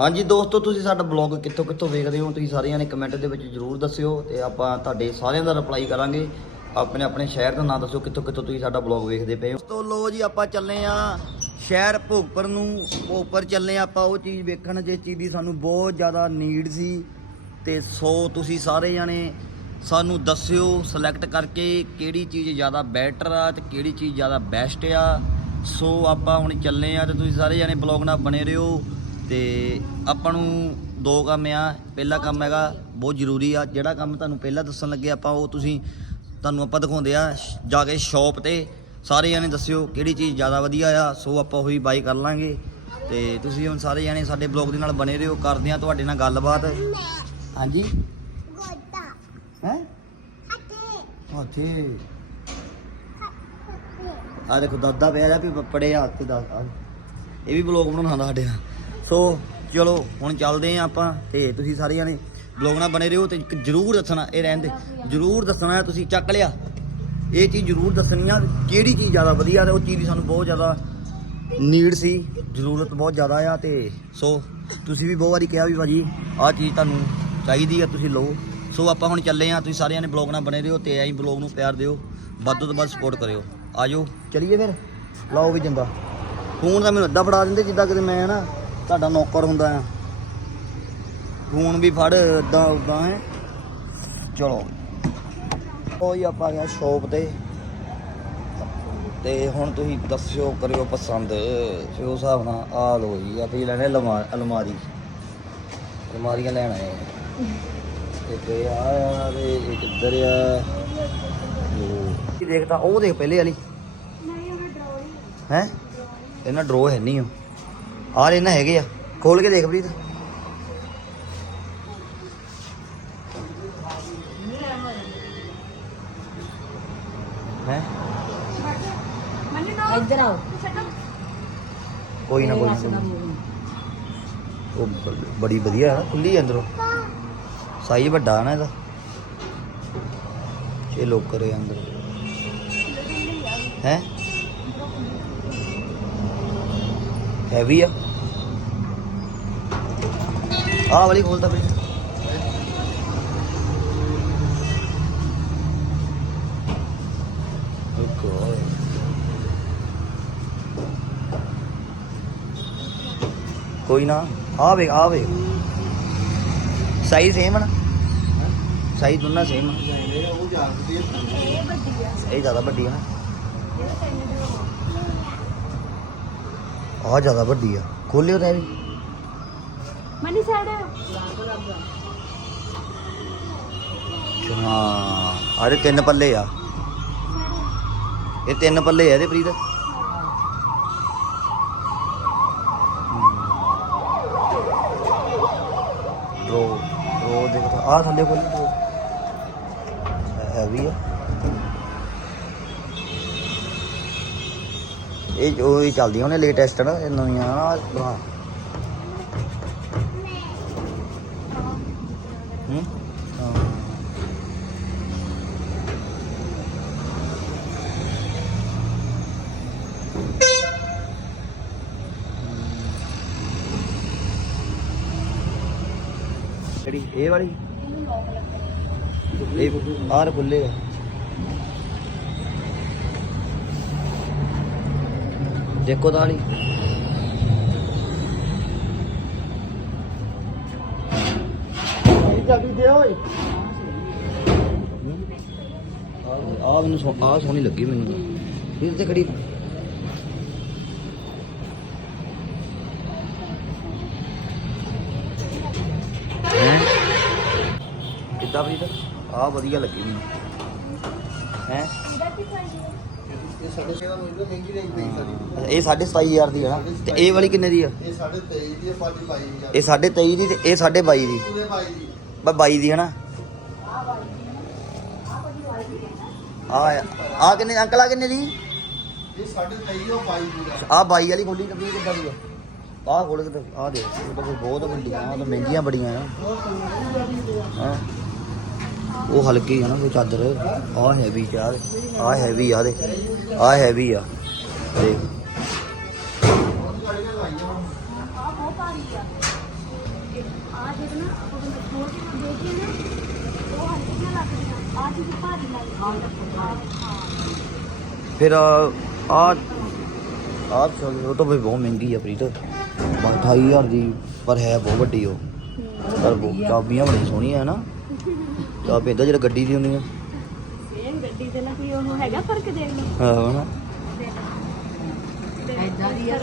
ਹਾਂਜੀ ਦੋਸਤੋ, ਤੁਸੀਂ ਸਾਡਾ ਬਲੌਗ ਕਿੱਥੋਂ ਕਿੱਥੋਂ ਵੇਖਦੇ ਹੋ, ਤੁਸੀਂ ਸਾਰਿਆਂ ਨੇ ਕਮੈਂਟ ਦੇ ਵਿੱਚ ਜਰੂਰ ਦੱਸਿਓ ਤੇ ਆਪਾਂ ਤੁਹਾਡੇ ਸਾਰਿਆਂ ਦਾ ਰਿਪਲਾਈ ਕਰਾਂਗੇ। ਆਪਣੇ ਆਪਣੇ ਸ਼ਹਿਰ ਦਾ ਨਾਮ ਦੱਸੋ ਕਿੱਥੋਂ ਕਿੱਥੋਂ ਤੁਸੀਂ ਸਾਡਾ ਬਲੌਗ ਵੇਖਦੇ ਪਏ ਹੋ। ਦੋਸਤੋ ਲੋ ਜੀ, ਆਪਾਂ ਚੱਲੇ ਆ ਸ਼ਹਿਰ ਭੋਗਪੁਰ ਨੂੰ। ਭੋਗਪੁਰ ਚੱਲੇ ਆਪਾਂ, ਉਹ ਚੀਜ਼ ਵੇਖਣ ਜਿਸ ਚੀਜ਼ ਦੀ ਸਾਨੂੰ ਬਹੁਤ ਜ਼ਿਆਦਾ ਨੀਡ ਸੀ। ਤੇ ਸੋ ਤੁਸੀਂ ਸਾਰੇ ਜਾਣੇ ਸਾਨੂੰ ਦੱਸਿਓ ਸਿਲੈਕਟ ਕਰਕੇ ਕਿਹੜੀ ਚੀਜ਼ ਜ਼ਿਆਦਾ ਬੈਟਰ ਆ ਤੇ ਕਿਹੜੀ ਚੀਜ਼ ਜ਼ਿਆਦਾ ਬੈਸਟ ਆ। ਸੋ ਆਪਾਂ ਹੁਣ ਚੱਲੇ ਆ ਤੇ ਤੁਸੀਂ ਸਾਰੇ ਜਾਣੇ ਬਲੌਗ ਨਾਲ ਬਣੇ ਰਹੋ। ਤੇ ਆਪਾਂ ਨੂੰ ਦੋ ਕੰਮ ਆ। ਪਹਿਲਾ ਕੰਮ ਹੈਗਾ, ਬਹੁਤ ਜ਼ਰੂਰੀ ਆ। ਜਿਹੜਾ ਕੰਮ ਤੁਹਾਨੂੰ ਪਹਿਲਾਂ ਦੱਸਣ ਲੱਗੇ ਆਪਾਂ, ਉਹ ਤੁਸੀਂ ਤੁਹਾਨੂੰ ਆਪਾਂ ਦਿਖਾਉਂਦੇ ਆ। ਜਾ ਕੇ ਸ਼ਾਪ ਤੇ ਸਾਰੇ ਜਾਣੇ ਦੱਸਿਓ ਕਿਹੜੀ ਚੀਜ਼ ਜ਼ਿਆਦਾ ਵਧੀਆ ਆ। ਸੋ ਆਪਾਂ ਉਹੀ ਬਾਈ ਕਰ ਲਾਂਗੇ। ਤੇ ਤੁਸੀਂ ਹੁਣ ਸਾਰੇ ਜਾਣੇ ਸਾਡੇ ਬਲੌਗ ਦੇ ਨਾਲ ਬਣੇ ਰਹੋ। ਕਰਦੇ ਆ ਤੁਹਾਡੇ ਨਾਲ ਗੱਲਬਾਤ। ਹਾਂਜੀ? ਹੈ? ਹਾਥੇ ਆ ਦੇਖੋ, ਦਾਦਾ ਪਿਆ ਜਾ ਵੀ ਪੜੇ ਹੱਥ ਤੇ ਦੱਸ ਇਹ ਵੀ ਬਲੌਗ ਬਣਾਉਂਦਾ ਸਾਡੇ ਨਾਲ। ਸੋ ਚਲੋ, ਹੁਣ ਚੱਲਦੇ ਆ ਆਪਾਂ ਤੇ ਤੁਸੀਂ ਸਾਰੇ ਜਾਣੇ ਬਲੌਗ ਨਾਲ ਬਣੇ ਰਹੋ ਤੇ ਇੱਕ ਜ਼ਰੂਰ ਦੱਸਣਾ, ਇਹ ਰਹਿੰਦੇ ਜ਼ਰੂਰ ਦੱਸਣਾ ਹੈ ਤੁਸੀਂ ਚੱਕ ਲਿਆ। ਇਹ ਚੀਜ਼ ਜ਼ਰੂਰ ਦੱਸਣੀ ਆ, ਕਿਹੜੀ ਚੀਜ਼ ਜ਼ਿਆਦਾ ਵਧੀਆ ਤੇ ਉਹ ਚੀਜ਼ ਦੀ ਸਾਨੂੰ ਬਹੁਤ ਜ਼ਿਆਦਾ ਨੀਡ ਸੀ, ਜ਼ਰੂਰਤ ਬਹੁਤ ਜ਼ਿਆਦਾ ਆ ਤੇ ਸੋ ਤੁਸੀਂ ਵੀ ਬਹੁਤ ਵਾਰੀ ਕਿਹਾ ਵੀ ਭਾਜੀ, ਆਹ ਚੀਜ਼ ਤੁਹਾਨੂੰ ਚਾਹੀਦੀ ਆ, ਤੁਸੀਂ ਲਓ। ਸੋ ਆਪਾਂ ਹੁਣ ਚੱਲੇ ਆ, ਤੁਸੀਂ ਸਾਰਿਆਂ ਨੇ ਬਲੌਗ ਨਾਲ ਬਣੇ ਰਹੋ ਤੇ ਐਂ ਬਲੌਗ ਨੂੰ ਪਿਆਰ ਦਿਓ, ਵੱਧ ਤੋਂ ਵੱਧ ਸਪੋਰਟ ਕਰਿਓ। ਆਜੋ, ਚਲਿਏ ਫਿਰ। ਲਾਓ ਵੀ ਜਿੰਦਾ ਫੋਨ ਤਾਂ ਮੈਨੂੰ ਅੱਧਾ ਫੜਾ ਦਿੰਦੇ ਜਿੱਦਾਂ ਕਿਤੇ ਮੈਂ ਨਾ ਤੁਹਾਡਾ ਨੌਕਰ ਹੁੰਦਾ ਆ। ਫੋਨ ਵੀ ਫੜ ਏਦਾਂ ਉਦਾਂ ਹੈ। ਚਲੋ। ਹੀ ਆਪਾਂ ਗਿਆ ਸ਼ੋਪ ਤੇ। ਤੇ ਹੁਣ ਤੁਸੀਂ ਦੱਸਿਓ ਕਰਿਓ ਪਸੰਦ। ਫਿਰ ਉਸ ਹਿਸਾਬ ਨਾਲ ਆ ਲੋ ਜੀ ਆਪਾਂ ਹੀ ਲੈਣੇ ਅਲਮਾ- ਅਲਮਾਰੀ। ਅਲਮਾਰੀਆਂ ਲੈਣ ਆਏ ਆ। ਇੱਕ ਇਹ ਆ ਆ ਤੇ ਇੱਕ ਇੱਧਰ ਆ। ਕੀ ਦੇਖਦਾ ਉਹ ਦੇਖ ਪਹਿਲੇ ਵਾਲੀ। ਹੈ ਇਹਨਾਂ ਡਰੋ ਹੈ ਨਹੀਂ ਉਹ। ਆਹ ਇਹਨਾਂ ਹੈਗੇ ਆ ਖੋਲ ਕੇ ਦੇਖ ਪ੍ਰੀਤ। ਹੈ? ਇੱਧਰ ਆਓ। ਕੋਈ ਨਾ ਕੋਈ ਨਾ, ਕੋਈ ਨਾ। ਉਹ ਬ- ਬੜੀ ਵਧੀਆ ਹੈ ਖੁੱਲੀ ਅੰਦਰੋਂ। ਸਾਈਜ਼ ਵੱਡਾ ਹੈ ਨਾ ਇਹਦਾ। ਇਹ ਲੋਕਰ ਹੈ ਅੰਦਰ। ਹੈ? ਹੈਵੀ ਆ। ਆਹ ਵਾਲੀ ਖੋਲਦਾ ਬਈ। oh, ਕੋਈ ਨਾ ਆ ਵੇ ਆ ਵੇ ਸਾਈਜ਼ ਸੇਮ ਨਾ? ਸਾਈਜ਼ ਦੋਨਾਂ ਸੇਮ ਇਹ ਜ਼ਿਆਦਾ ਵੱਡੀ ਆ ਨਾ। ਆ ਜ਼ਿਆਦਾ ਵੱਡੀ ਆ। ਖੋਲਿਓ ਤਾਂ ਵੀ। Money side. ਹਾਂ ਆਰੇ ਤਿੰਨ ਪੱਲੇ ਆ। ਇਹ ਤਿੰਨ ਪੱਲੇ ਆ ਇਹਦੇ ਪ੍ਰੀਤ। ਡਰੋ ਡਰੋ ਦੇਖਦਾ ਆ ਥੱਲੇ ਖੋਲੀ। ਡਰੋ ਹੈਵੀ ਆ। ਇਹ ਜੋ ਹੀ ਚੱਲਦੀਆਂ ਉਹਨੇ ਲੇਟੈਸਟ ਨਾ, ਇਹ ਨਵੀਆਂ। ਨਾ ਹਾਂ ਹੂੰ ਹਾਂ ਕਿਹੜੀ ਇਹ ਵਾਲੀ? ਇਹ ਆਰ ਖੁੱਲੇ ਆ ਦੇਖੋ ਤਾਂ ਵਾਲੀ। ਆ ਮੈਨੂੰ ਆਹ ਸੋਹਣੀ ਲੱਗੀ ਮੈਨੂੰ ਇਹ ਤੇ ਖੜੀ ਕਿੱਦਾਂ ਵੀ ਆ ਵਧੀਆ ਲੱਗੀ ਮੈਨੂੰ। ਹੈ? ਇਹ 27500 ਦੀ ਹੈ ਨਾ। ਤੇ ਇਹ ਵਾਲੀ ਕਿੰਨੇ ਦੀ ਆ? ਇਹ ਸਾਡੇ 23 ਦੀ ਹੈ, ਸਾਡੀ 22 ਦੀ ਇਹ 23.5 ਦੀ ਤੇ ਇਹ 22.5 ਦੀ 22 ਦੀ। ਬਸ 22 ਦੀ ਹੈ ਨਾ। ਆ ਆ ਕਿੰਨੇ ਅੰਕਲ ਆ ਕਿੰਨੇ ਦੀ? ਇਹ 23 ਉਹ 22 ਦੀ ਆ। 22 ਵਾਲੀ ਖੋਲੀ ਕੱਢੀ ਕਿੱਦਾਂ ਦੀ ਆ? ਆਹ ਖੋਲ ਕੇ ਆ ਦੇ ਇਹ ਤਾਂ ਬਹੁਤ ਵੱਡੀਆਂ ਆ ਤਾਂ ਮਹਿੰਗੀਆਂ ਬੜੀਆਂ ਆ। ਹਾਂ? ਉਹ ਹਲਕੀ ਆ ਨਾ, ਕੋਈ ਚਾਦਰ। ਆ ਹੈਵੀ ਚਾਰ ਆ ਹੈਵੀ ਆ ਦੇ। ਆ ਹੈਵੀ ਆ। ਦੇਖ ਫਿਰ ਆ ਆ ਆਹ ਚਲ, ਉਹ ਤਾਂ ਵੀ ਬਹੁਤ ਮਹਿੰਗੀ ਆ ਪ੍ਰੀਤ। 28000 ਦੀ, ਪਰ ਹੈ ਬਹੁਤ ਵੱਡੀ ਉਹ। ਪਰ ਬਹੁਤ ਚਾਬੀਆਂ ਬੜੀ ਸੋਹਣੀਆਂ, ਹੈ ਨਾ? ਚਾਬੀ ਇਦਾਂ ਜਿਹੜਾ ਗੱਡੀ ਦੀ ਹੁੰਦੀ ਆ। ਸੇਮ ਗੱਡੀ ਦੇ ਨਾਲ ਕੋਈ ਉਹ ਹੈਗਾ ਫ਼ਰਕ ਦੇਖ ਲਓ। ਹਾਂ ਨਾ। ਐਦਾਂ ਦੀ ਆ।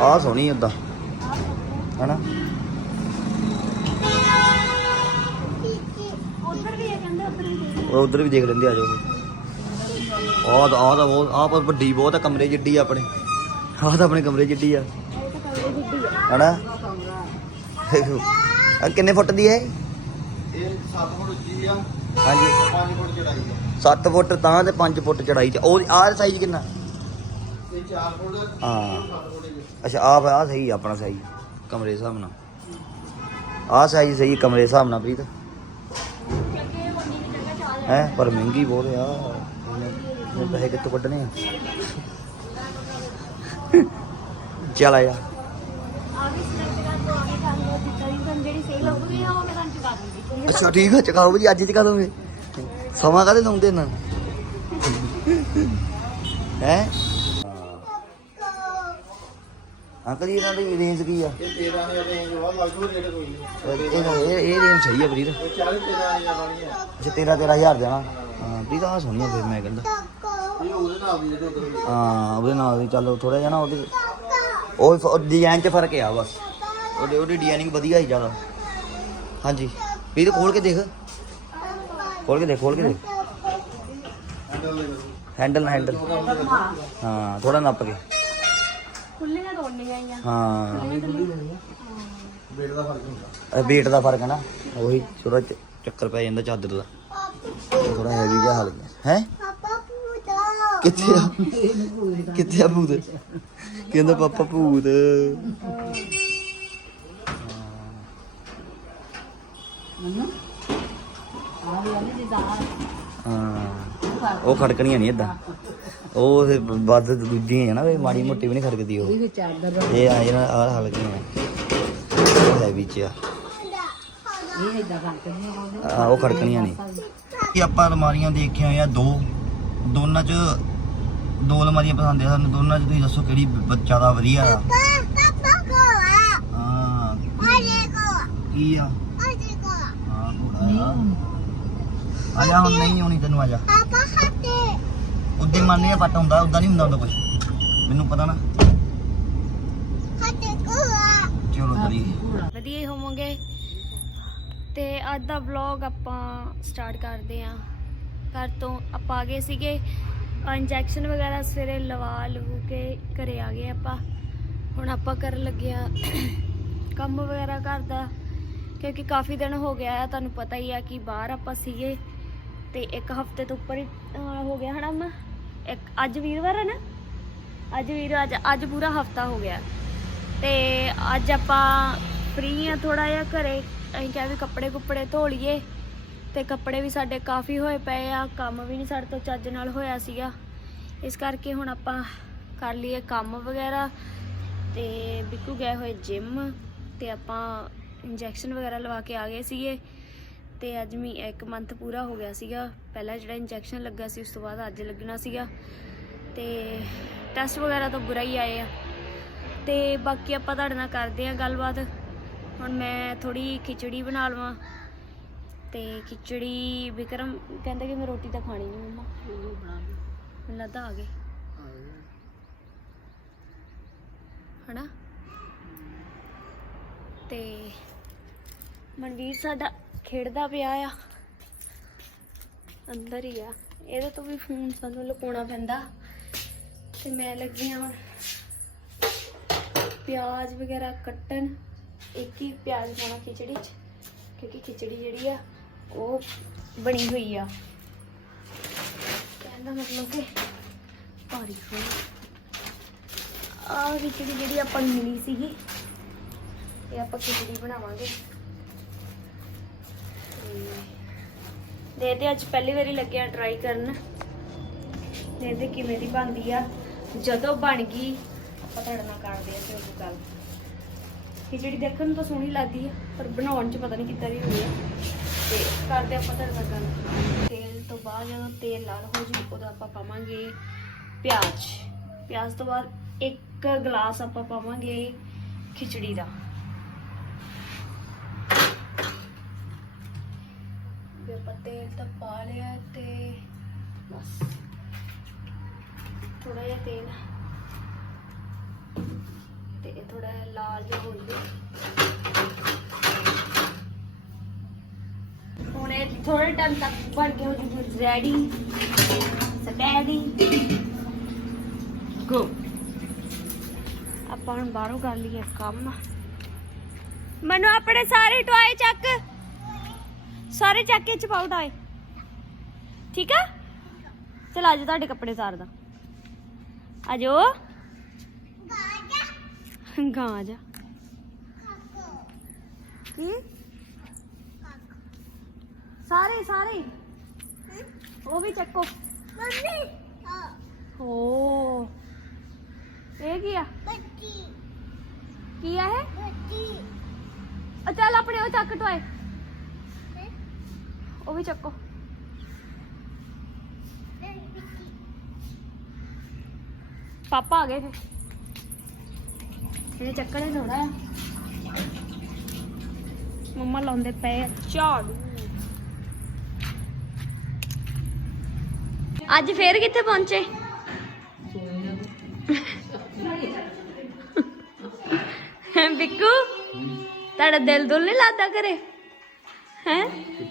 ਆ ਆ ਸੋਹਣੀ ਹਨਾ? ਉਧਰ ਵੀ ਇਹ ਕਹਿੰਦੇ ਉਧਰ ਵੀ ਦੇਖ ਉਹ ਉਧਰ ਵੀ ਦੇਖ ਲੈਂਦੇ ਆ ਜਾਓ। ਆਹ ਤਾਂ ਆਹ ਤਾਂ ਬਹੁਤ ਆਹ ਪਰ ਵੱਡੀ ਬਹੁਤ ਆ ਕਮਰੇ ਜਿੱਡੀ ਆ ਆਪਣੇ। ਆਹ ਤਾਂ ਆਪਣੇ ਕਮਰੇ ਜਿੱਡੀ ਆ। ਆ। ਹਨਾ? ਆ ਕਿੰਨੇ ਫੁੱਟ ਦੀ ਹੈ 7 ਫੁੱਟ ਉੱਚੀ ਆ। ਹਾਂਜੀ। 5 ਫੁੱਟ ਚੜਾਈ ਆ। 7 ਫੁੱਟ ਤਾਂ ਤੇ 5 ਫੁੱਟ ਚੜਾਈ ਚ। ਉਹ ਆਹ ਸਾਈਜ਼ ਕਿੰਨਾ? ਇਹ 4 ਫੁੱਟ ਹਾਂ। 7 ਫੁੱਟ ਹੀ ਆ। ਅੱਛਾ ਆਹ ਆ ਸਹੀ ਆ ਆਪਣਾ ਸਾਈਜ਼ ਕਮਰੇ ਦੇ ਹਿਸਾਬ ਨਾਲ। ਆਹ ਸਾਈਜ਼ ਸਹੀ ਕਮਰੇ ਦੇ ਹਿਸਾਬ ਨਾਲ ਪ੍ਰੀਤ। ਹੈ? ਪਰ ਮਹਿੰਗੀ ਬਹੁਤ ਆ। ਇਹ ਪੈਸੇ ਕਿੱਥੋਂ ਕੱਢਣੇ ਆ? ਚੱਲ ਆ ਵੀ ਸਿਲੈਕਟ ਕਰ ਦੋ ਆ ਵੀ ਕਰ ਲਓ ਜਿੱਦਾਂ ਦੀ ਤੁਹਾਨੂੰ ਜਿਹੜੀ ਸਹੀ ਲੱਗੂਗੀ ਉਹ ਮੈਂ ਤੁਹਾਨੂੰ ਚੁਕਾ ਦੂੰਗੀ। ਅੱਛਾ ਠੀਕ ਆ ਚਕਾਓ ਜੀ ਅੱਜ ਚਕਾ ਦੋਗੇ। ਸਮਾਂ ਕਾਹਦੇ ਲਾਉਂਦੇ ਨਾ? ਹੈ? ਅੰਕਲ ਜੀ ਇਹਨਾਂ ਦੀ ਰੇਂਜ ਕੀ ਆ? ਇਹ 13 ਹਜ਼ਾਰ ਰੇਂਜ ਵਾ ਲੱਗ ਰੇਟ ਕੋਈ ਨਹੀਂ। ਇਹ ਇਹ ਇਹ ਰੇਂਜ ਸਹੀ ਆ ਇਹ 40 13000 ਵਾਲੀ ਆ। ਅੱਛਾ 13 13000 ਦੇਣਾ। ਹਾਂ ਪ੍ਰੀਤ ਆ ਸੋਹਣੀ ਆ ਫਿਰ ਮੈਂ ਕਹਿੰਦਾ ਇਹ ਉਹਦੇ ਨਾਲ ਵੀ ਜਿਹੜੇ ਉਧਰ ਹਾਂ ਉਹਦੇ ਨਾਲ ਵੀ ਚੱਲ ਥੋੜਾ ਜਿਹਾ ਨਾ ਉਹਦੇ ਉਹ ਡਿਜ਼ਾਈਨ 'ਚ ਫ਼ਰਕ ਆ ਬਸ। ਉਹਦੇ ਉਹਦੀ ਡਿਜ਼ਾਈਨਿੰਗ ਵਧੀਆ ਹੀ ਜ਼ਿਆਦਾ। ਹਾਂਜੀ। ਪ੍ਰੀਤ ਖੋਲ ਕੇ ਦੇਖ। ਖੋਲ ਕੇ ਦੇਖ ਖੋਲ ਕੇ ਦੇਖ। ਹੈਂਡਲ ਹੈਂਡਲ ਹੈਂਡਲ ਹਾਂ ਥੋੜਾ ਨੱਪ ਕੇ। ਖੁੱਲੀਆਂ ਦੋਨੀਆਂ ਆਈਆਂ ਹਾਂ। ਵੇਟ ਦਾ ਫ਼ਰਕ ਹੁੰਦਾ। weight ਦਾ ਫ਼ਰਕ ਹੈ ਨਾ। ਉਹੀ ਥੋੜਾ ਚੱਕਰ ਪੈ ਜਾਂਦਾ ਚਾਦਰ ਦਾ। ਥੋੜਾ ਹੈਵੀ ਜਿਹਾ ਹਾਲ ਹੈ? ਕਿੱਥੇ ਆ? ਕਿੱਥੇ ਆ ਭੂਤ? ਕਹਿੰਦਾ ਪਾਪਾ ਭੂਤ। ਹਾਂ ਉਹ ਖੜਕਣੀਆਂ ਨਹੀਂ ਏਦਾਂ। ਉਹ ਵੱਧ ਦੂਜੀਆਂ ਆ ਨਾ ਵੀ ਮਾੜੀ ਮੋਟੀ ਵੀ ਨਹੀਂ ਖੜਕਦੀ ਉਹ। ਇਹ ਆ ਇਹਨਾਂ ਆ। ਹਲਕੀਆਂ ਉਹ ਹੈਵੀ ਚ ਆ ਆ ਉਹ ਖੜਕਣੀਆਂ ਨਹੀਂ ਇਹ ਆਪਾਂ ਅਲਮਾਰੀਆਂ ਦੇਖੀਆਂ ਆ ਦੋ। ਦੋਨਾਂ ਚ ਦੋ ਅਲਮਾਰੀਆਂ ਪਸੰਦ ਆ ਸਾਨੂੰ। ਦੋਨਾਂ ਚ ਤੁਸੀਂ ਦੱਸੋ ਕਿਹੜੀ ਜ਼ਿਆਦਾ ਵਧੀਆ ਆ। ਹਾਂ। ਕੀ ਆ? ਹਾਂ ਆ ਆ ਜਾ ਹੁਣ ਨਹੀਂ ਹੋਣੀ ਤੈਨੂੰ ਆ ਜਾ। ਉਦੋਂ ਹੀ ਮੰਨਿਆ ਪੱਟ ਹੁੰਦਾ ਉਦਾਂ ਨਹੀਂ ਹੁੰਦਾ ਹੁੰਦਾ ਕੁਝ ਮੈਨੂੰ ਪਤਾ ਨਾ। ਚਲੋ ਚਲੀ ਵਧੀਆ ਹੀ ਹੋਵਾਂਗੇ। ਤੇ ਅੱਜ ਦਾ ਵਲੌਗ ਆਪਾਂ ਸਟਾਰਟ ਕਰਦੇ ਆਂ। ਘਰ ਤੋਂ ਆਪਾਂ ਆ ਗਏ ਸੀਗੇ। ਇੰਜੈਕਸ਼ਨ ਵਗੈਰਾ ਸਵੇਰੇ ਲਵਾ ਲੂ ਕੇ ਘਰੇ ਆ ਗਏ ਆਪਾਂ। ਹੁਣ ਆਪਾਂ ਕਰਨ ਲੱਗੇ ਆ ਕੰਮ ਵਗੈਰਾ ਕਰਦਾ ਕਿਉਂਕਿ ਕਾਫੀ ਦਿਨ ਹੋ ਗਿਆ ਆ, ਤੁਹਾਨੂੰ ਪਤਾ ਹੀ ਆ ਕਿ ਬਾਹਰ ਆਪਾਂ ਸੀਗੇ ਤੇ ਇੱਕ ਹਫ਼ਤੇ ਤੋਂ ਉੱਪਰ ਹੀ ਹੋ ਗਿਆ ਹਨਾ ਮੈਂ ਇੱਕ, ਅੱਜ ਵੀਰਵਾਰ ਹੈ ਨਾ? ਅੱਜ ਵੀਰ, ਅੱਜ ਅੱਜ ਪੂਰਾ ਹਫਤਾ ਹੋ ਗਿਆ। ਤੇ ਅੱਜ ਆਪਾਂ ਫ੍ਰੀ ਆ ਥੋੜਾ ਜਿਹਾ ਘਰੇ, ਅਸੀਂ ਕਿਹਾ ਵੀ ਕੱਪੜੇ ਕੁੱਪੜੇ ਧੋ ਲਈਏ। ਤੇ ਕੱਪੜੇ ਵੀ ਸਾਡੇ ਕਾਫੀ ਹੋਏ ਪਏ ਆ, ਕੰਮ ਵੀ ਨਹੀਂ ਸਾਡੇ ਤੋਂ ਚੱਜ ਨਾਲ ਹੋਇਆ ਸੀਗਾ। ਇਸ ਕਰਕੇ ਹੁਣ ਆਪਾਂ ਕਰ ਲਈਏ ਕੰਮ ਵਗੈਰਾ। ਤੇ ਬਿੱਕੂ ਗਏ ਹੋਏ ਜਿਮ ਤੇ ਆਪਾਂ ਇੰਜੈਕਸ਼ਨ ਵਗੈਰਾ ਲਵਾ ਕੇ ਆ ਗਏ ਸੀਗੇ ਤੇ ਅੱਜ ਵੀ ਇੱਕ ਮੰਥ ਪੂਰਾ ਹੋ ਗਿਆ ਸੀਗਾ। ਪਹਿਲਾਂ ਜਿਹੜਾ ਇੰਜੈਕਸ਼ਨ ਲੱਗਾ ਸੀ, ਉਸ ਤੋਂ ਬਾਅਦ ਅੱਜ ਲੱਗਣਾ ਸੀਗਾ। ਤੇ ਟੈਸਟ ਵਗੈਰਾ ਤਾਂ ਬੁਰਾ ਹੀ ਆਏ ਆ। ਤੇ ਬਾਕੀ ਆਪਾਂ ਤੁਹਾਡੇ ਨਾਲ ਕਰਦੇ ਆ ਗੱਲਬਾਤ। ਹੁਣ ਮੈਂ ਥੋੜੀ ਖਿਚੜੀ ਬਣਾ ਲਵਾਂ। ਤੇ ਖਿਚੜੀ ਵਿਕਰਮ ਕਹਿੰਦਾ ਕਿ ਮੈਂ ਰੋਟੀ ਤਾਂ ਖਾਣੀ ਨਹੀਂ ਮੰਮਾ। ਮੈਨੂੰ ਲੱਗਦਾ ਆ ਗਏ। ਹਨਾ? ਤੇ ਮਨਵੀਰ ਸਾਡਾ ਖੇਡਦਾ ਪਿਆ ਆ। ਅੰਦਰ ਹੀ ਆ। ਇਹਦੇ ਤੋਂ ਵੀ ਫੋਨ ਸਾਨੂੰ ਲੁਕਾਉਣਾ ਪੈਂਦਾ। ਤੇ ਮੈਂ ਲੱਗੀ ਹਾਂ ਪਿਆਜ਼ ਵਗੈਰਾ ਕੱਟਣ। ਇੱਕ ਹੀ ਪਿਆਜ਼ ਪਾਉਣਾ ਖਿਚੜੀ 'ਚ। ਕਿਉਂਕਿ ਖਿਚੜੀ ਜਿਹੜੀ ਆ, ਉਹ ਬਣੀ ਹੋਈ ਆ। ਕਹਿੰਦਾ ਮਤਲਬ ਕਿ ਭਾਰੀ ਹੋਈ। ਆਹ ਖਿਚੜੀ ਜਿਹੜੀ ਆਪਾਂ ਨੂੰ ਮਿਲੀ ਸੀਗੀ, ਇਹ ਆਪਾਂ ਖਿਚੜੀ ਬਣਾਵਾਂਗੇ। ਦੇ ਦੇ ਅੱਜ ਪਹਿਲੀ ਵਾਰੀ ਲੱਗਿਆ ਟਰਾਈ ਕਰਨ। ਦੇ ਦੇ ਕਿਵੇਂ ਦੀ ਬਣਦੀ ਆ? ਜਦੋਂ ਬਣ ਗਈ, ਆਪਾਂ ਤੁਹਾਡੇ ਨਾਲ ਕਰਦੇ ਆ ਫਿਰ ਉਹ ਗੱਲ। ਖਿਚੜੀ ਦੇਖਣ ਨੂੰ ਤਾਂ ਸੋਹਣੀ ਲੱਗਦੀ ਆ, ਪਰ ਬਣਾਉਣ 'ਚ ਪਤਾ ਨਹੀਂ ਕਿੱਦਾਂ ਦੀ ਹੋਈ ਆ। ਤੇ ਕਰਦੇ ਆਪਾਂ ਤੁਹਾਡੇ ਨਾਲ ਗੱਲ। ਤੇਲ ਤੋਂ ਬਾਅਦ ਜਦੋਂ ਤੇਲ ਲਾਲ ਹੋ ਜੀ ਉਦੋਂ ਆਪਾਂ ਪਾਵਾਂਗੇ ਪਿਆਜ਼। ਪਿਆਜ਼ ਤੋਂ ਬਾਅਦ ਇੱਕ ਗਲਾਸ ਆਪਾਂ ਪਾਵਾਂਗੇ ਖਿਚੜੀ ਦਾ ਵੀ ਆਪਾਂ ਤੇਲ ਤਾਂ ਪਾ ਲਿਆ ਤੇ ਬਸ। ਥੋੜਾ ਜਿਹਾ ਤੇਲ। ਤੇ ਇਹ ਥੋੜਾ ਜਿਹਾ ਲਾਲ ਜਿਹਾ ਹੋ ਜਾਵੇ ਹੁਣ ਇਹ ਥੋੜੇ ਟਾਈਮ ਤੱਕ ਬਣ ਕੇ ਹੋ ਜੂਗੀ ਰੈਡੀ ਸਟੈਡੀ। ਗੋ ਆਪਾਂ ਹੁਣ ਬਾਹਰੋਂ ਕਰ ਲਈਏ ਕੰਮ। ਮੈਨੂੰ ਆਪਣੇ ਸਾਰੇ ਟੋਏ ਚੱਕ। ਸਾਰੇ ਚੱਕ ਕੇ ਚ ਪਾਉ ਟੋਏ ਠੀਕ ਆ? ਚਲ ਅੱਜ ਤੁਹਾਡੇ ਕੱਪੜੇ ਸਾਰਦਾ। ਆਜੋ ਗਾਂ ਆ। ਜਾ ਕੀ? ਸਾਰੇ ਸਾਰੇ? ਉਹ ਵੀ ਚੱਕੋ। ਮੰਮੀ ਓ ਇਹ ਕੀ ਆ? ਕੀ ਆ ਇਹ? ਆ ਚੱਲ ਆਪਣੇ ਉਹ ਚੱਕ ਟੋਏ। ਉਹ ਵੀ ਚੱਕੋ। ਪਾਪਾ ਆ ਗਏ ਫਿਰ। ਇਹਨੇ ਚੱਕਣੇ ਥੋੜਾ ਆ। ਮੰਮਾ ਲਾਉਂਦੇ ਪਏ ਝਾੜੂ। ਅੱਜ ਫੇਰ ਕਿੱਥੇ ਪਹੁੰਚੇ? ਹੈਂ ਬਿੱਕੂ? ਤੁਹਾਡਾ ਦਿਲ ਦੁਲ ਨਹੀਂ ਲੱਗਦਾ ਘਰੇ? ਹੈ?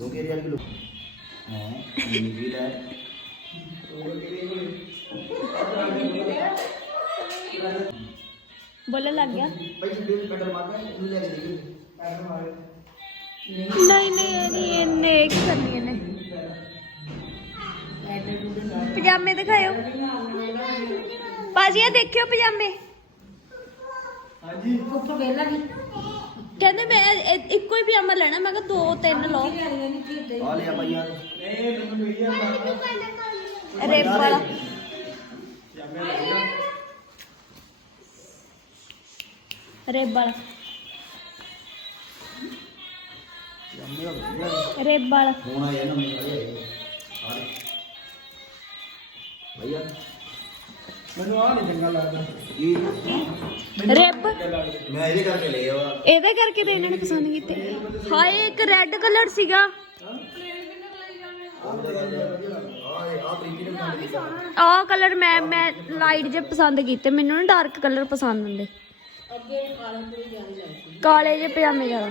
ਆਈ ਹੈ ਸਪੈਸ਼ਲ ਇਹਨੂੰ ਦੋ ਕੇ ਰਿਆਲ ਕਿਲੋ। ਹਾਂ ਇਹ ਵੀ ਲੈ। ਬੋਲਣ ਲੱਗ ਗਿਆ। ਭਾਈ ਛੱਡੇ ਨੂੰ ਪੈਡਲ ਮਾਰਨਾ ਇਹਨੂੰ ਲੈ ਕੇ ਦੇ ਪੈਡਲ ਮਾਰੇ। ਨਹੀਂ ਨਹੀਂ ਇਹ ਨਹੀਂ ਇਹਨੇ ਕੀ ਕਰਨੀ ਇਹਨੇ? ਪਜਾਮੇ ਦਿਖਾਇਓ। ਬਾਜੀ ਇਹ ਦੇਖਿਓ ਪਜਾਮੇ। ਹਾਂਜੀ। ਕਹਿੰਦੇ ਮੈਂ ਇਹ- ਇਹ- ਇੱਕੋ ਹੀ ਪਜਾਮਾ ਲੈਣਾ ਮੈਂ ਕਿਹਾ ਦੋ ਤਿੰਨ ਲਓ। ਆ ਲਿਆ ਭਾਈ ਆ। ਰੇਪ ਵਾਲਾ। ਰੇਪ ਵਾਲਾ। ਰੇਪ ਵਾਲਾ। ਫੋਨ ਆਇਆ ਨਾ ਮੇਰੇ ਆ ਰੇ ਭਈਆ ਮੈਨੂੰ ਆ ਨਹੀਂ ਚੰਗਾ ਲੱਗਦਾ। ਕੀ ਰੇਪ? ਮੈਂ ਇਹਦੇ ਕਰਕੇ ਲੈ ਆਵਾ ਇਹਦੇ ਕਰਕੇ ਤਾਂ ਇਹਨਾਂ ਨੇ ਪਸੰਦ ਕੀਤੇ। ਹਾਏ ਇੱਕ ਰੈੱਡ ਕਲਰ ਸੀਗਾ। ਆ ਆ ਕੀਤਾ ਆਹ ਕਲਰ ਮੈਂ ਮੈਂ ਲਾਈਟ ਜੇ ਪਸੰਦ ਕੀਤੇ। ਮੈਨੂੰ ਨਾ ਡਾਰਕ ਕਲਰ ਪਸੰਦ ਹੁੰਦੇ। ਕਾਲੇ ਜੇ ਪਜਾਮੇ ਜ਼ਿਆਦਾ।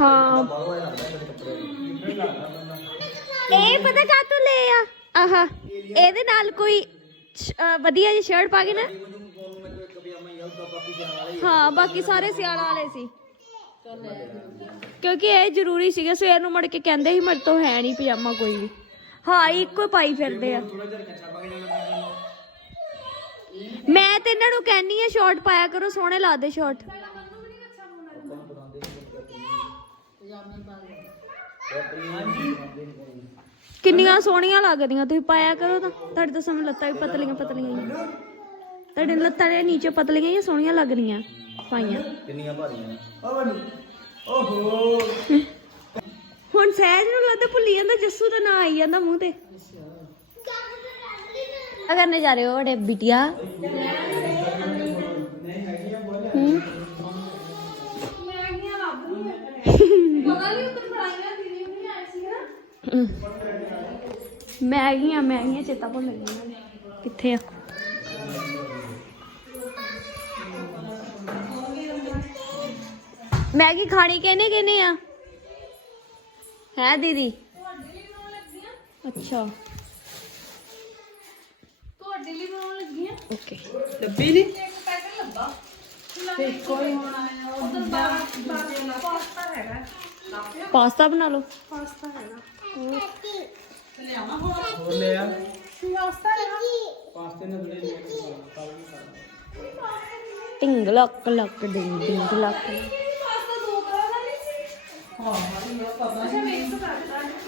ਹਾਂ। ਇਹ ਪਤਾ ਕਾ ਤੂੰ ਲੈ ਆ? ਆਹਾ ਇਹਦੇ ਨਾਲ ਕੋਈ ਵਧੀਆ ਜਿਹੀ ਸ਼ਰਟ ਪਾ ਕੇ ਨਾ? ਹਾਂ ਬਾਕੀ ਸਾਰੇ ਸਿਆਲਾਂ ਵਾਲੇ ਸੀ। ਕਿਉਂਕਿ ਇਹ ਜ਼ਰੂਰੀ ਸੀਗਾ ਸਵੇਰ ਨੂੰ ਮੁੜ ਕੇ ਕਹਿੰਦੇ ਸੀ ਮੇਰੇ ਤੋਂ ਹੈ ਨਹੀਂ ਪਜਾਮਾ ਕੋਈ ਵੀ। ਹਾਂ ਇੱਕੋ ਪਾਈ ਫਿਰਦੇ ਆ। ਮੈਂ ਤੇ ਇਹਨਾਂ ਨੂੰ ਕਹਿੰਨੀ ਆ ਸ਼ਾਰਟ ਪਾਇਆ ਕਰੋ ਸੋਹਣੇ ਲੱਗਦੇ ਸ਼ਾਰਟ ਕਿੰਨੀਆਂ ਸੋਹਣੀਆਂ ਲੱਗਦੀਆਂ ਤੁਸੀਂ ਪਾਇਆ ਕਰੋ ਤਾਂ। ਤੁਹਾਡੇ ਤਾਂ ਸਮਝ ਲੱਤਾਂ ਵੀ ਪਤਲੀਆਂ ਪਤਲੀਆਂ ਹੀ ਆ। ਤੁਹਾਡੇ ਲੱਤਾਂ ਦੇ ਨੀਚੇ ਪਤਲੀਆਂ ਹੀ ਸੋਹਣੀਆਂ ਲੱਗ ਰਹੀਆਂ ਪਾਈਆਂ। ਕਿੰਨੀਆਂ ਭਾਰੀਆਂ ਓਹੋ। ਹੁਣ ਸਹਿਜ ਨੂੰ ਲੱਗਦਾ ਭੁੱਲੀ ਜਾਂਦਾ ਜੱਸੂ ਦਾ ਨਾਂ ਆਈ ਜਾਂਦਾ ਮੂੰਹ ਤੇ। ਆ ਕਰਨੇ ਜਾ ਰਹੇ ਹੋ ਬੜੇ ਬਿਟਿਆ। ਹੂੰ। ਮੈਗੀਆਂ ਮੈਗੀਆਂ ਚੇਤਾ ਭੁੱਲ ਗਈਆਂ ਕਿੱਥੇ ਆ? ਮੈਗੀ ਖਾਣੀ ਕਿਹਨੇ ਕਿਹਨੇ ਆ? ਹੈ ਦੀਦੀ? ਅੱਛਾ। ਤੁਹਾਡੇ ਲਈ ਬਣਾਉਣ ਲੱਗੀ ਆ। ਓਕੇ। ਡੱਬੀ ਨਹੀਂ ਇੱਕ ਪੈਕਟ ਲੱਭਾ। ਪਾਸਤਾ ਬਣਾ ਲਓ। ਹੋਰ ਲੈ ਆ। ਪਾਸਤੇ ਨਾਲ ਬੜੇ ਟਿੰਗ ਲੱਕ ਲੱਕ ਡਿੰਗ ਡਿੰਗ ਲੱਕ।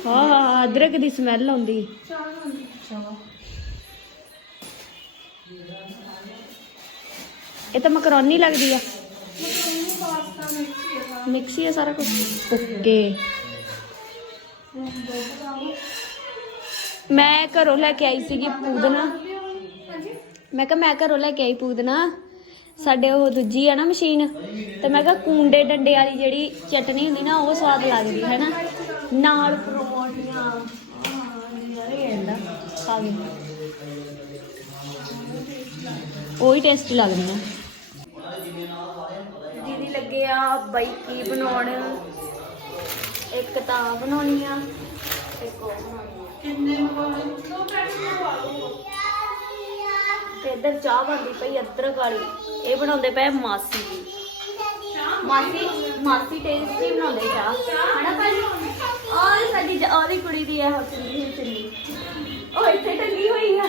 ਹਾਂ ਹਾਂ ਅਦਰਕ ਦੀ ਸਮੈਲ ਆਉਂਦੀ। ਇਹ ਤਾਂ ਮਕਰੋਨੀ ਲੱਗਦੀ ਆ। ਮਿਕਸੀ ਆ ਸਾਰਾ। ਕੁਝ ਓਕੇ। ਮੈਂ ਘਰੋਂ ਲੈ ਕੇ ਆਈ ਸੀਗੀ ਪੂਦਨਾ ਮੈਂ ਕਿਹਾ, ਮੈਂ ਘਰੋਂ ਲੈ ਕੇ ਆਈ ਪੂਦਨਾ ਸਾਡੇ ਉਹ ਦੂਜੀ ਆ ਨਾ ਮਸ਼ੀਨ, ਤੇ ਮੈਂ ਕਿਹਾ, ਕੂੰਡੇ ਡੰਡੇ ਵਾਲੀ ਜਿਹੜੀ ਚਟਨੀ ਹੁੰਦੀ ਨਾ, ਉਹ ਸਵਾਦ ਲੱਗਦੀ ਹੈ ਨਾ ਨਾਲ ਪਰੌਂਠੀਆਂ। ਯਾਰੇ ਐਂਦਾ ਖਾ ਗਏ ਉਹੀ ਟੇਸਟੀ ਲੱਗਦੀਆਂ ਦੀਦੀ ਲੱਗੇ ਆ ਬਾਈਕੀ ਬਣਾਉਣ। ਇੱਕ ਤਾਂ ਬਣਾਉਣੀ ਆ ਇੱਕ ਉਹ ਬਣਾਉਣੀ ਆ ਤੇ ਇੱਧਰ ਚਾਹ ਬਣਦੀ ਪਈ ਅਦਰਕ ਵਾਲੀ। ਇਹ ਬਣਾਉਂਦੇ ਪਏ ਮਾਸੀ ਜੀ। ਮਾਸੀ ਮਾਸੀ ਟੇਸਟੀ ਬਣਾਉਂਦੇ ਚਾਹ। ਹਨਾ ਭਾਜੀ ਔਰ ਸਾਡੀ ਉਹਦੀ ਕੁੜੀ ਦੀ ਚੁੰਨੀ ਹੋਈ ਚੁੰਨੀ ਉਹ ਇੱਥੇ ਟੰਗੀ ਹੋਈ ਆ।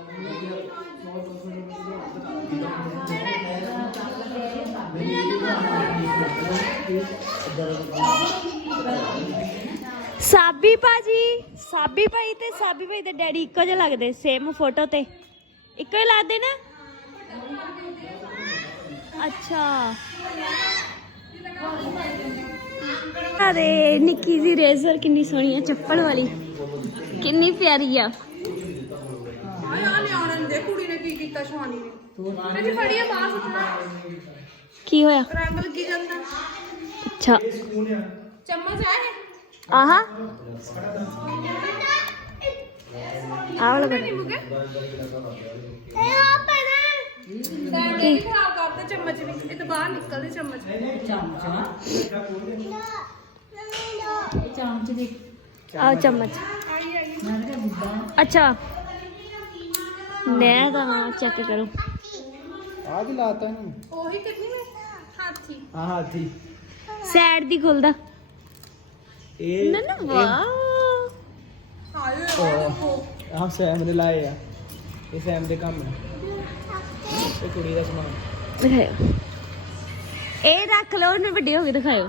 ਸਾਬੀ ਭਾਜੀ, ਸਾਬੀ ਭਾਈ ਤੇ ਸਾਬੀ ਭਾਈ ਦੇ ਡੈਡੀ ਇੱਕੋ ਜਿਹੇ ਲੱਗਦੇ ਸੇਮ ਫੋਟੋ ਤੇ। ਇੱਕੋ ਹੀ ਲੱਗਦੇ ਨਾ? ਅੱਛਾ। ਅਰੇ ਨਿੱਕੀ ਜੀ ਰੇਜ਼ਰ ਕਿੰਨੀ ਸੋਹਣੀ ਹੈ ਚੱਪਲ ਵਾਲੀ। ਕਿੰਨੀ ਪਿਆਰੀ ਆ। ਕੁੜੀ ਨੇ ਕੀ ਕੀਤਾ ਸ਼ਵਾਨੀ ਨੇ। ਤੇ ਫੜੀਏ ਬਾਹਰ ਸੁੱਟਣਾ। ਕੀ ਹੋਇਆ? ਰੰਗ ਲੱਗੀ ਜਾਂਦਾ ਅੱਛਾ। ਚਮਚ ਹੈ ਇਹ? ਆਹਾ। ਆਹ ਵਾਲਾ ਬਣ- ਮੁਕੇ? ਇਹ ਆ ਪੈਣਾ ਕੀ ਖਰਾਬ ਕਰਤੇ ਚਮਚ ਵੀ। ਇਹ ਤਾਂ ਬਾਹਰ ਨਿਕਲਦੇ ਚਮਚ। ਆਹ ਚਮਚ। ਆਈ ਆਈ ਅੱਛਾ। ਮੈਂ ਤਾਂ ਚੈੱਕ ਕਰੋ। ਆ ਕੀ ਲਾਤਾ ਇਹਨੂੰ? ਉਹੀ ਕਰਨੀ ਮੈਂ? ਹਾਥੀ। ਆ ਹਾਥੀ। ਸਾਈਡ ਦੀ ਖੁੱਲਦਾ। ਇਹ ਨਾ ਨਾ ਵਾਓ ਹਾਏ ਆਹ ਸੈਮ ਦੇ ਲਾਏ ਆ। ਇਹ ਸੈਮ ਦੇ ਕੰਮ ਹੈ ਇਹ ਕੁੜੀ ਦਾ ਸਮਾਨ। ਦਿਖਾਓ ਇਹ ਰੱਖ ਲਓ ਉਹਨੇ ਵੱਡੇ ਹੋ ਕੇ ਦਿਖਾਓ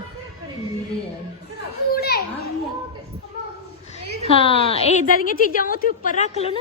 ਹਾਂ ਇਹ ਇਦਾਂ ਦੀਆਂ ਚੀਜ਼ਾਂ ਉੱਥੇ ਉੱਪਰ ਰੱਖ ਲਓ ਨਾ।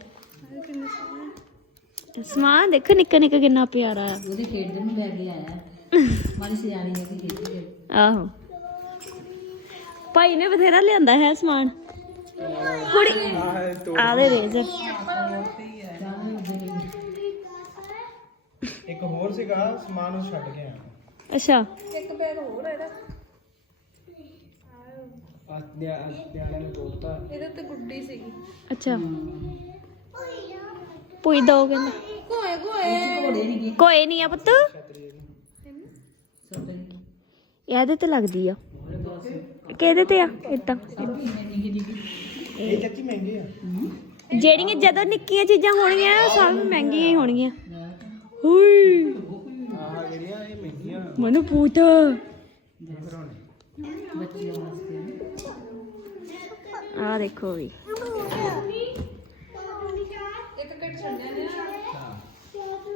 ਸਮਾਨ ਦੇਖੋ ਨਿੱਕਾ ਨਿੱਕਾ ਕਿੰਨਾ ਪਿਆਰਾ ਆ। ਉਹਦੇ ਖੇਡਦੇ ਨੂੰ ਲੈ ਕੇ ਆਇਆ। ਮਾਰੀ ਸਿਆਣੀ ਹੈ ਕਿ ਖੇਡਦੀ ਹੈ ਆਹੋ। ਭਾਈ ਨੇ ਬਥੇਰਾ ਲਿਆਂਦਾ ਹੈ ਸਮਾਨ। ਕੁੜੀ ਆ ਦੇ ਰੇਜ਼ਰ ਇੱਕ ਹੋਰ ਸੀਗਾ ਸਮਾਨ ਉਹ ਛੱਡ ਕੇ ਆਇਆ। ਅੱਛਾ। ਇੱਕ ਬੈਗ ਹੋਰ ਹੈ ਇਹਦਾ। ਆ ਨਿਆਣੇ ਨੂੰ ਤੋੜਤਾ ਇਹਦੇ ਤੇ ਗੁੱਡੀ ਸੀਗੀ। ਅੱਛਾ। ਪੁਈ ਦੋ ਕਹਿੰਦਾ ਕੋਏ ਨਹੀਂ ਆ ਪੁੱਤ? ਇਹਦੇ ਤੇ ਲੱਗਦੀ ਆ। ਕਿਹਦੇ ਤੇ ਆ? ਇਦਾਂ ਇਹ ਚਾਚੀ ਮਹਿੰਗੇ ਆ ਜਿਹੜੀਆਂ ਜਦੋਂ ਨਿੱਕੀਆਂ ਚੀਜ਼ਾਂ ਹੋਣਗੀਆਂ ਸਭ ਮਹਿੰਗੀਆਂ ਹੀ ਹੋਣਗੀਆਂ। ਹੁਈ। ਮਨੂੰ ਪੁੱਤ। ਬੱਚਿਆਂ ਵਾਸਤੇ ਆ ਦੇਖੋ ਵੀ ਇੱਕ ਕੱਟ ਛੱਡਿਆ ਨੇ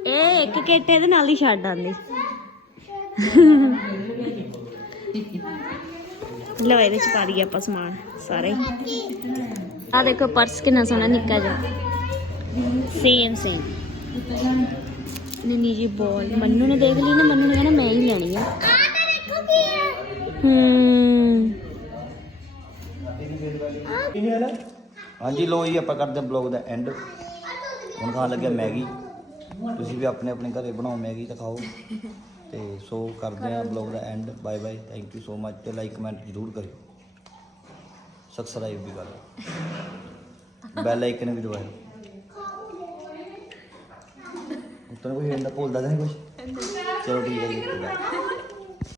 ਇਹ ਇੱਕ ਕਿੱਟ ਇਹਦੇ ਨਾਲ ਹੀ ਛੱਡ ਆਂਦੀ ਲੋ ਇਹਦੇ ਚ ਪਾ ਦਈਏ ਆਪਾਂ ਸਮਾਨ ਸਾਰੇ। ਆ ਦੇਖੋ ਪਰਸ ਕਿੰਨਾ ਸੋਹਣਾ ਨਿੱਕਾ ਜਿਹਾ। ਸੇਮ ਸੇਮ ਨਨੀ ਜੀ ਬੋਲ। ਮੰਨੂ ਨੇ ਦੇਖ ਲਈ ਨਾ, ਮੰਨੂ ਨੇ ਕਹਿਣਾ ਮੈਂ ਹੀ ਲੈਣੀ ਆ। ਹੂੰ। ਹਾਂਜੀ ਲੋ ਜੀ, ਆਪਾਂ ਕਰਦੇ ਬਲੌਗ ਦਾ ਐਂਡ ਹੁਣ ਖਾਣ ਲੱਗਿਆ ਮੈਗੀ। ਤੁਸੀਂ ਵੀ ਆਪਣੇ ਆਪਣੇ ਘਰੇ ਬਣਾਓ, ਮੈਗੀ ਤਾਂ ਖਾਓ। ਤੇ ਸੋ ਕਰਦੇ ਹਾਂ blog the end bye bye thank you so much ਤੇ ਲਾਈਕ ਕਮੈਂਟ ਜ਼ਰੂਰ ਕਰਿਓ। ਸਬਸਕ੍ਰਾਈਬ ਵੀ ਕਰੋ ਬੈਲ ਆਈਕਨ ਵੀ ਦਬਾਓ। ਉਤਨ ਕੋਈ ਹਿੰਦਾ ਭੁੱਲਦਾ ਤਾਂ ਨਹੀਂ ਕੁਝ ਚਲੋ ਠੀਕ ਹੈ ਜੀ, bye.